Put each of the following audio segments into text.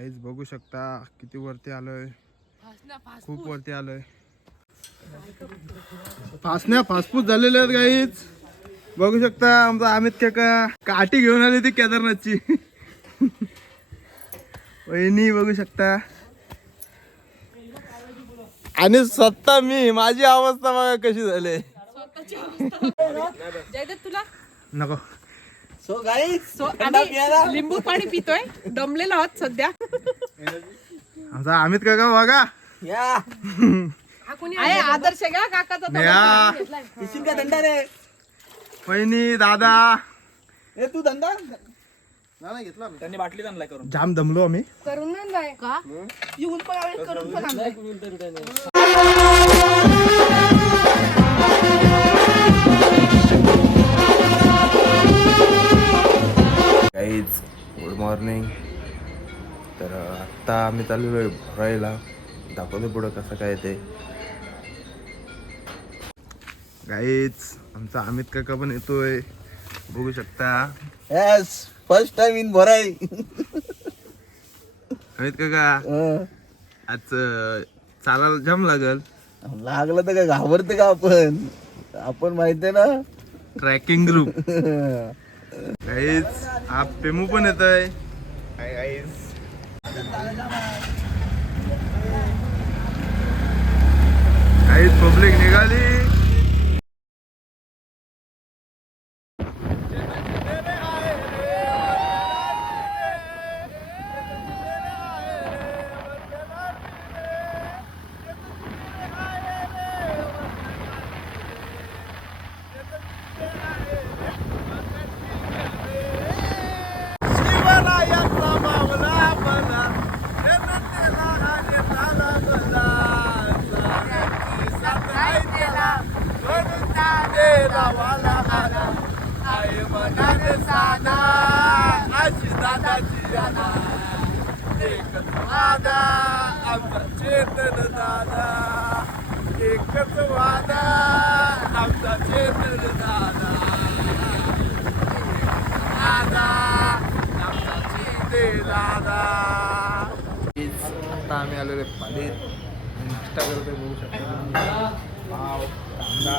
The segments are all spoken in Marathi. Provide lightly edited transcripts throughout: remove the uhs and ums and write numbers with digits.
गाईज बघू शकता किती वरती आलोय, खूप वरती आलोय. फासफूस झालेले आहेत गाईज. बघू शकता आमचा अमित काका काठी घेऊन आली ती केदारनाथची. वहिनी बघू शकता आणि स्वतः मी, माझी अवस्था बघा कशी झाली. तुला नको सो गाईस आम्ही लिंबू पाणी पितोय, दमलेलो आहोत सध्या. आमचा अमित काका बघा आहे आदर्श का काकाचा धंदा रे. वहिनी दादा तू धंदा नाही घेतला, त्यांनी बाटलीत आणलाय करून. जाम दमलो आम्ही. करून नाही का येऊन पण करून पण आणलाय. Guys good morning. तर आत्ता आम्ही चाललेलो आहे भरायला. दाखवतो पुढं कसं काय ते. गाईज आमचा अमित काका पण येतोय, बघू शकता. यस, फर्स्ट टाइम इन भराई. अमित काका आज चालायला जाम लागल. लागलं तर काय घाबरते का आपण? आपण माहितीये ना ट्रॅकिंग ग्रुप. गाईज हा पेमू पण येत आहे. Hi guys. गाईज पब्लिक निघाली. चेतन दादा एकच वादा, आमचा चेतन दादा दादा, आमचा चिंदे दादा. आता आम्ही आलेलो पालीत. नाश्ता करतोय, बघू शकता. पाव, कांदा,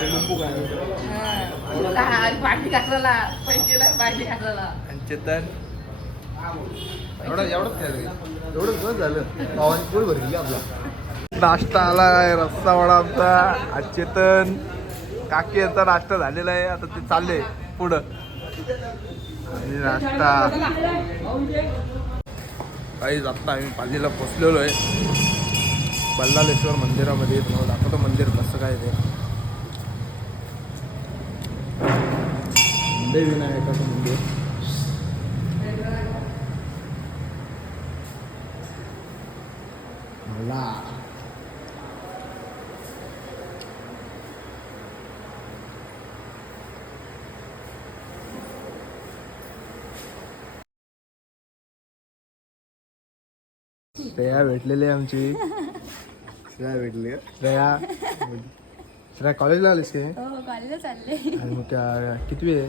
लिंबू पाणी घातला आणि चेतन एवढंच बस झालं. पावाची पोळी भरली आपला. नाश्ता आला आहे, रस्सा वडा आमचा. आज चेतन काकी यांचा नाश्ता झालेला आहे. आता ते चालले पुढं आणि नाश्ता. काहीच आत्ता आम्ही पालीला पोचलेलो आहे, बल्लालेश्वर मंदिरामध्ये. तुम्हाला दाखवतो मंदिर कसं काय ते. विनायकाचं मंदिर. मला श्रेया भेटलेली आहे आमची. श्रेया भेटली. श्रेया कॉलेजला आलीस की? हो कॉलेजला चालले. आणि मग कितवी आहे?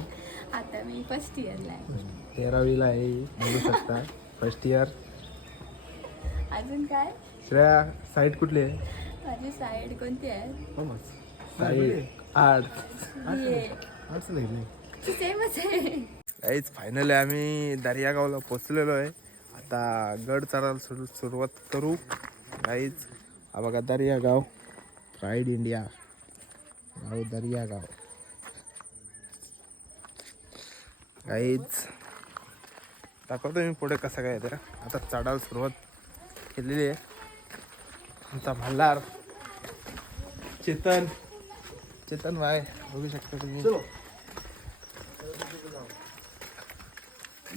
आता मी फर्स्ट इयरला आहे. 13वीला आहे, बोलू शकता. First year. अजून काय? श्रेया साईड कुठली आहे? माझी साईड कोणती आहे? Side art. सेमच आहे. काहीच फायनली आम्ही दर्यागावला पोचलेलो आहे. आता गड चढायला सुरुवात करू. काहीच हा बघा दर्यागाव, प्राईड इंडिया गाव दर्यागाव. काहीच दाखवतो मी पुढे कसं काय तर. आता चढायला सुरुवात केलेली आहे. आमचा मल्हार चेतन भाई बघू शकता तुम्ही.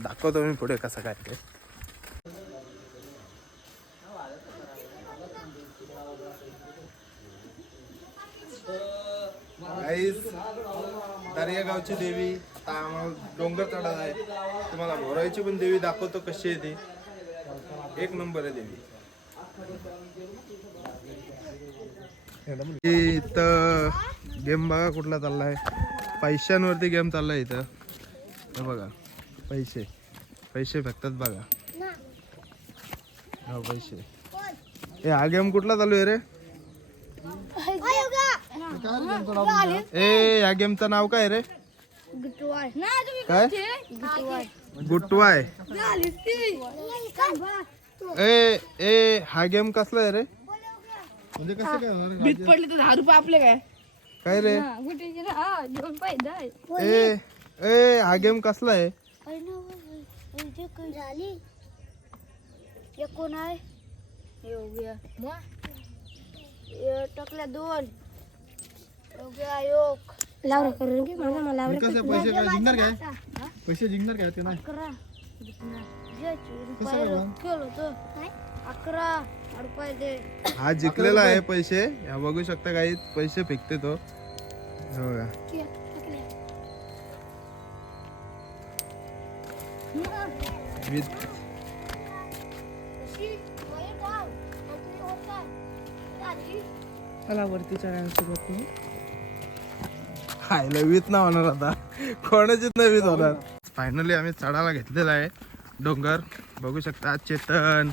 दाखवतो मी पुढे कसं काय ते. दर्यागावची देवी. आता आम्हाला डोंगर चढायला आहे. तुम्हाला भोराईची पण देवी दाखवतो कशी आहे ती. एक नंबर आहे देवी. इथं गेम बघा कुठला चाललाय. पैशांवरती गेम चाललाय इथं. हे बघा पैसे फेकतात बघा. हा पैसे. ए हा गेम कुठला चालू आहे रे? ए या गेमचं नाव काय रे? काय? गुटवाय. ए ए हा गेम कसला आहे रे? म्हणजे कसं काय होणार? भीत पडली तर 10 रुपये आपले काय? काय रे? ए ए हा गेम कसला आहे? कोण आहे टकल्या 2 लावरा करून की मला मला कसं पैसे काय जिंकणार काय? पैसे जिंकणार काय ते नाही? 11 रुपये दे. हा जिंकलेला आहे पैसे. या बघू शकता काही पैसे फेकते तो. हो का? चला वरती चढायला सुरुवात करू. खायला वीत ना होणार आता. कोणाचीच नाही वीत होणार. फायनली आम्ही चढायला घेतलेला आहे डोंगर. बघू शकता चेतन,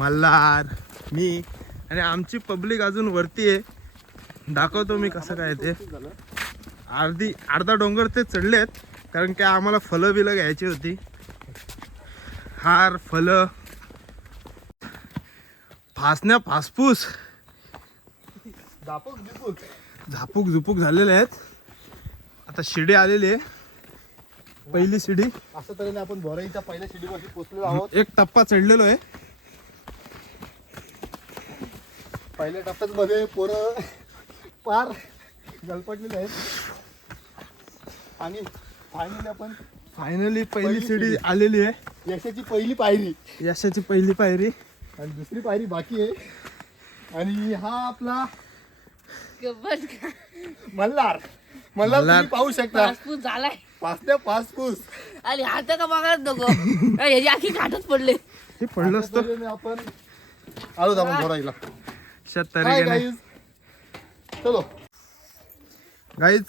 मल्हार, मी आणि आमची पब्लिक अजून वरती आहे. दाखवतो मी कसं काय ते. अर्धा डोंगर ते चढलेत कारण की आम्हाला फळं बिलं घ्यायची होती. हार फळं फासण्या फासपूस झापूक झुपूक झालेले आहेत. आता शिडी आलेली आहे. पहिली शिडी. असं तऱ्हेने आपण बोराईच्या पहिल्या शिडीवरती पोहोचलेलो आहोत. एक टप्पा चढलेलो आहे. पहिल्या टप्प्यात मध्ये पोरं पार गलपटलेले आहेत आणि फायनली पहिली शिडी आलेली आहे. यशाची पहिली पायरी आणि दुसरी पायरी बाकी आहे. आणि हा आपला मल्हार तुम्ही पाहू शकता. पासपूस झालाय. पासपूस आणि हात का बघायला नको. याची आखी घाटच पडले. हे पडलं असतं आपण आलो आपण बोराईला. तरी चलो गाईज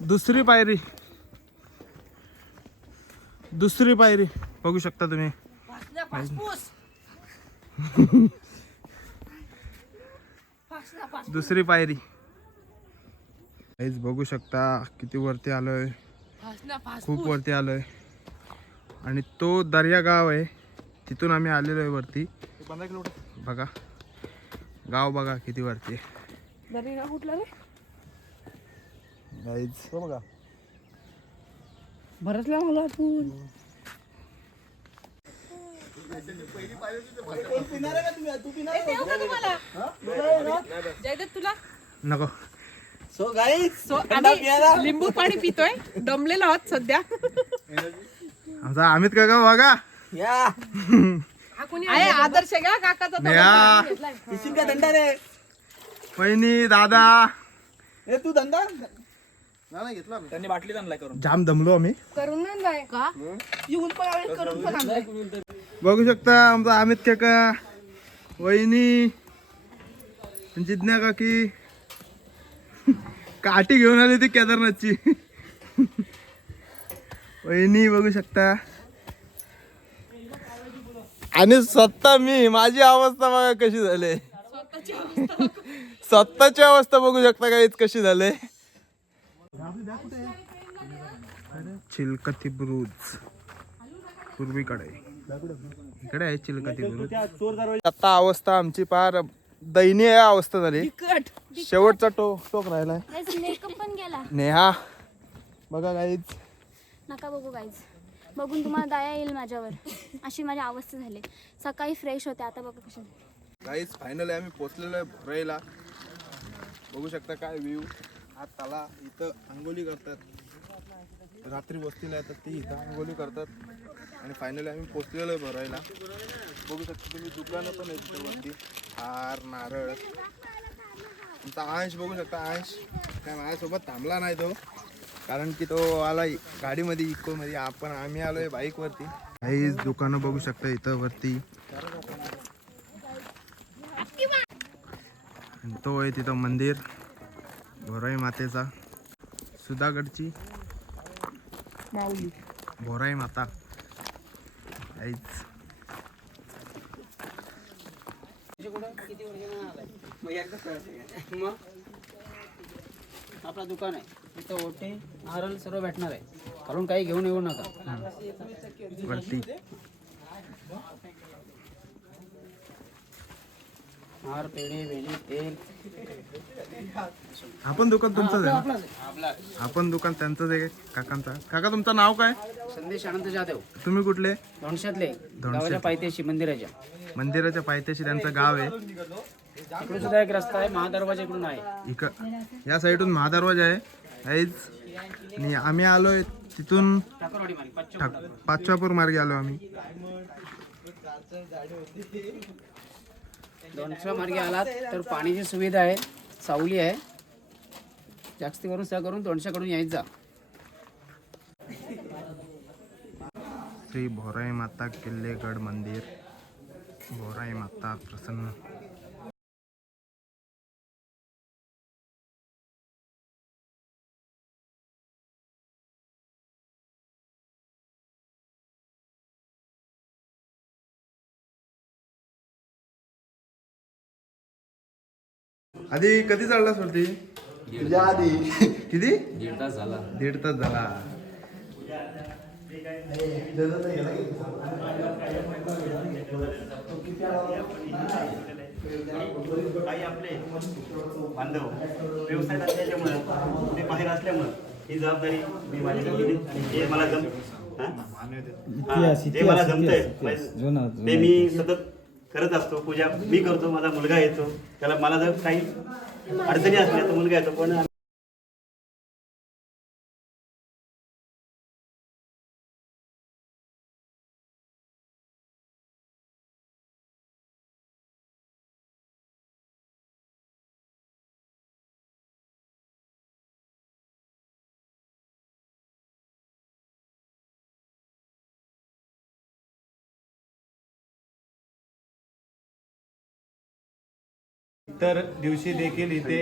दुसरी पायरी बघू शकता तुम्ही. दुसरी पायरी गाईज बघू शकता किती वरती आलोय. खूप वरती आलोय. आणि तो दर्या गाव आहे. तिथून आम्ही आलेलो आहे वरती. 15 किलोमीटर बघा गाव बघा किती वरती आहे. दर्या कुठला रे? गाईज बघा भरतला मला आपण तुला नको. सो गाईस आम्ही लिंबू पाणी पितोय. दमलेलो आहोत सध्या. आमचा अमित काका बघा. या आहे आदर्श का काकाचा तो या. घेतलाय. इशिन का धंदा रे. वहिनी दादा ए तू धंदा नाही घेतला त्यांनी बाटलीत आणलाय करून. जाम दमलो आम्ही. करून नाही जाय का येऊन पण आम्ही करून पण आणलंय. बघू शकता आमचा अमित काका, वहिनी, जिज्ञा काकी काठी घेऊन आली ती केदारनाथची. वहिनी बघू शकता. आणि स्वतः मी माझी अवस्था बघा कशी झाली. स्वतःची अवस्था बघू शकता का कशी झाली. चिलकती बुरुज पूर्वीकडे इकडे आहे चिलकती बुरुज. आता अवस्था आमची फार दयनीय अवस्था झाली. शेवटचा टोक राहिलाय. मेकअप पण गेला. नेहा बघा गाईज. नका बघू गाईज. बघून तुम्हाला दया येईल माझ्यावर. अशी माझी अवस्था झाली. सकाळी फ्रेश होते आता बघा कशी. गाईज फायनली आम्ही पोचलेलो आहे भोराईला. बघू शकता काय व्ह्यू. हा तला इथं अंघोली करतात. रात्री वस्तीला येतात ती इथं अंघोली करतात. आणि फायनली आम्ही पोचलेलो आहे भोराईला. बघू शकता तुम्ही दुकानं पण आहेत तिथं वरती. हार नारळ. आमचा अंश बघू शकता. अंश काय माझ्यासोबत थांबला नाही तो कारण की तो आला गाडीमध्ये इकोमध्ये. आम्ही आलोय बाईकवरती. काहीच दुकानं बघू शकता इथं वरती. तो आहे तिथं मंदिर भोराई मातेचा. सुधागडची माऊली भोराई माता. मग आपला दुकान आहे इथं ओटे नारळ सर्व भेटणार आहे. खालून काही घेऊन येऊ नका. वरती हार पेढे वेली तेल आपण दुकान तुमचंच आहे ना? आपला आपण दुकान त्यांचंच आहे काकांचा. काका तुमचं नाव काय? संदेश आनंद जाधव तुम्ही कुठले? धोंडशातले गावाच्या पायथ्याशी मंदिराच्या मंदिराच्या पायथ्याशी त्यांचं गाव आहे. इकडून सुद्धा एक रस्ता आहे महादरवाजा इकडून आहे. या साईडून महादरवाजा आहे आणि आम्ही आलोय तिथून ठाकरवाडी मार्गे, पश्चिम पाचवापूर मार्गे आलो आम्ही. दोनशा मार्गे आलात तर पाण्याची सुविधा आहे, सावली आहे. जास्ती करून करून दोनशाकडून यायचा. श्री भोराई माता किल्लेगड मंदिर. भोराई माता प्रसन्न. आधी कधी चालला सोडती? तुझ्या आधी किती? 1.5 तास झाला. 1.5 तास झाला. काही आपले बांधव व्यवसायात असल्यामुळं ते बाहेर असल्यामुळं ही जबाबदारी मी माझ्या घेतली आणि जे मला जे मला जमतंय ते मी सतत करत असतो. पूजा मी करतो, माझा मुलगा येतो, त्याला मला जर काही अडचणी असल्या तर मुलगा येतो. पण इतर दिवशी देखील इथे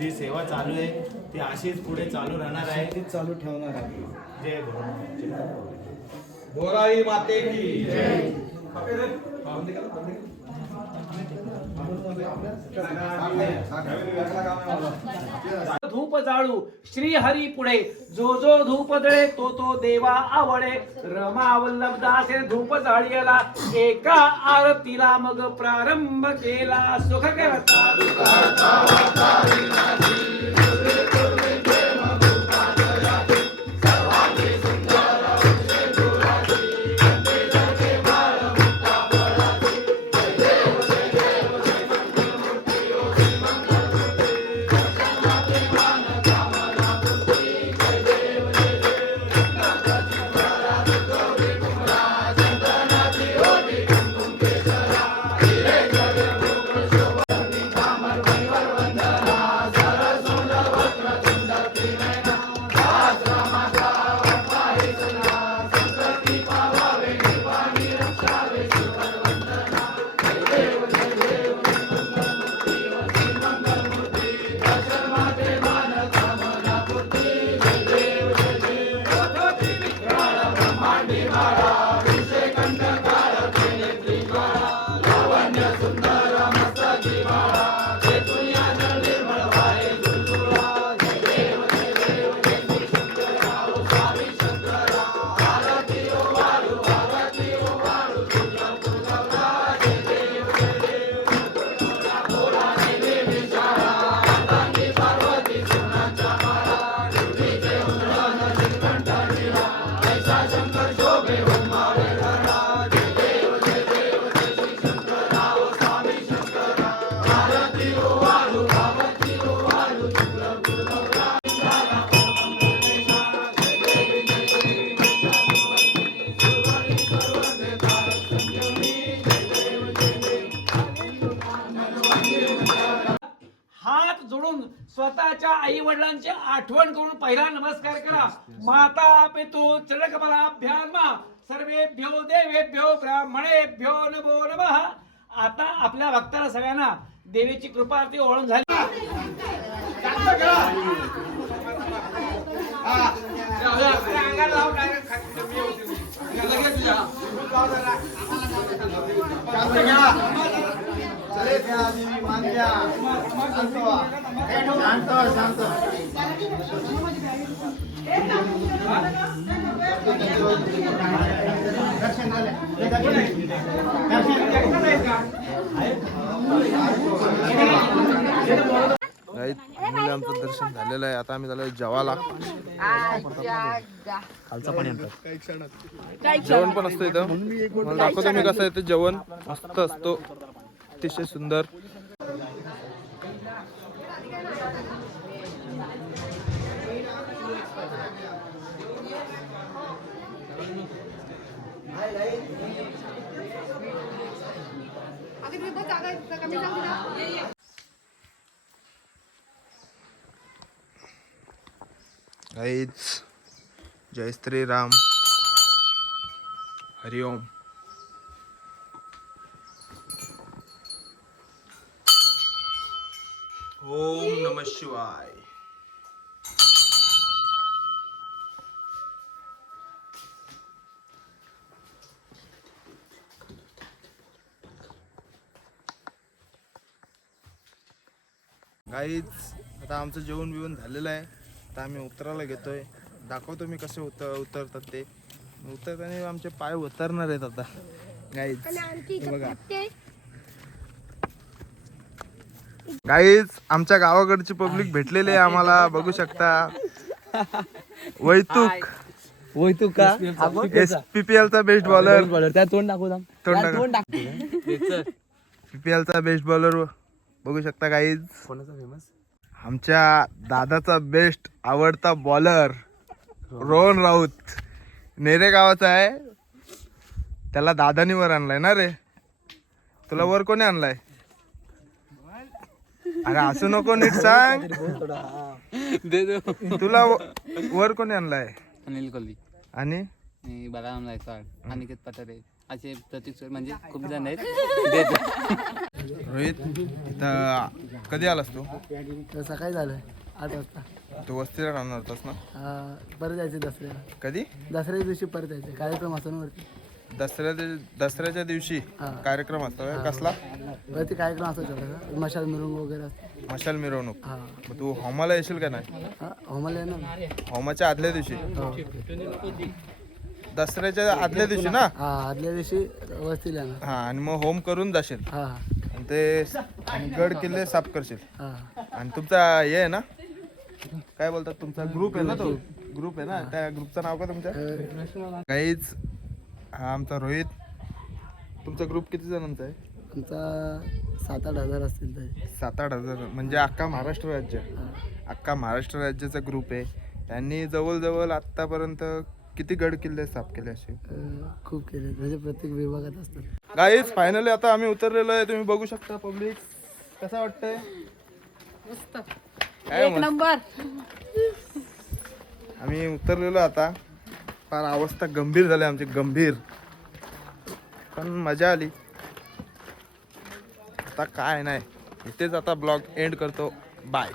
जी सेवा चालू आहे ती अशीच पुढे चालू राहणार आहे, तीच चालू ठेवणार आहे. जय भोराई माते की जय. धूप जाळू श्री हरी पुढे, जो जो धूप जळे तो तो देवा आवडे. रमा वल्लभ दासे धूप जाळीला, एका आरतीला मग प्रारंभ केला. सुख करता स्वतःच्या आई वडिलांची आठवण करून पहिला नमस्कार करा. माता पितू चरणकमलाभ्यां सर्वेभ्यो देवेभ्यो ब्राह्मणेभ्यो नमो नमः. आता आपल्या भक्ताला सगळ्यांना देवीची कृपा ती ओळख झाली. अंगाला फायनली आमचं दर्शन झालेलं आहे. आता आम्ही झालो जेवायला. जेवण पण असतं इथं. मला दाखवतो मी कसं आहे ते जेवण. मस्त असतो, अतिशय सुंदर. गाईज, जय श्रीराम, हरिओम. ओम नमः शिवाय. गाईज, आता आमचं जेवण बिवण झालेलं आहे. आता आम्ही उतरायला घेतोय. दाखवतो मी कसे उतरतात ते. उतरताना आमचे पाय उतरणार आहेत आता. गाईज बघा. गाईज, आमच्या गावाकडची पब्लिक भेटलेली आहे आम्हाला. बघू शकता. वैतुक का PPL चा बेस्ट बॉलर. त्या तोंड दाखव. PPL चा बेस्ट बॉलर बघू शकता गाईज. कोणाचा फेमस? आमच्या दादाचा बेस्ट आवडता बॉलर रोहन राऊत. नेरे गावाचा आहे. त्याला दादानी वर आणलाय ना रे. तुला वर कोणी आणलाय? अरे असं नको, नीट सांग. तुला वर कोणी आणलाय? अनिल कोहली आणि बलराम गायकवाड, अनिकेत पठारे असे प्रतीक म्हणजे खूप जण आहेत. रोहित, इथं कधी आलास तू? सकाळी झालं 8 वाजता. तू वस्तीला राहणार होतास ना? परत जायचे दसऱ्याला. कधी? दसऱ्याच्या दिवशी परत यायचे. कार्यक्रम असतो ना वरती. दसऱ्याच्या दिवशी कार्यक्रम असतो. कसला? वरती कार्यक्रम असतो छोटासा. मशाल मिरवणूक वगैरे असते. मशाल मिरवणूक. हा. मग तू होमाला येशील का नाही? होमाला येणार. होमाच्या आदल्या दिवशी? दसऱ्याच्या आदल्या दिवशी ना? हा, आदल्या दिवशी वस्तीला येणार. हा, आणि मग होम करून जाशील. हा आणि ते गड किल्ले साफ करशील. हा. आणि तुमचा हे आहे ना, काय बोलतात, तुमचा ग्रुप आहे ना, तो ग्रुप आहे ना, त्या ग्रुपचं नाव का तुमच्या? काहीच. हा आमचा रोहित. तुमचा ग्रुप किती जणांचा आहे? आमचा 7-8 हजार असतील तरी. 7-8 हजार. म्हणजे अख्खा महाराष्ट्र राज्य. अख्खा महाराष्ट्र राज्याचा ग्रुप आहे. त्यांनी जवळजवळ आतापर्यंत किती गड किल्ले साफ केले असे? खूप केले. म्हणजे प्रत्येक विभागात असतात. गाईज, फायनली आता आम्ही उतरलेलो आहे. तुम्ही बघू शकता पब्लिक. कसं वाटतंय? एक नंबर. आम्ही उतरलेलो आता. फार अवस्था गंभीर झाली आमची, गंभीर. पण मजा आली. आता काय नाही, इथेच आता ब्लॉग एंड करतो. बाय.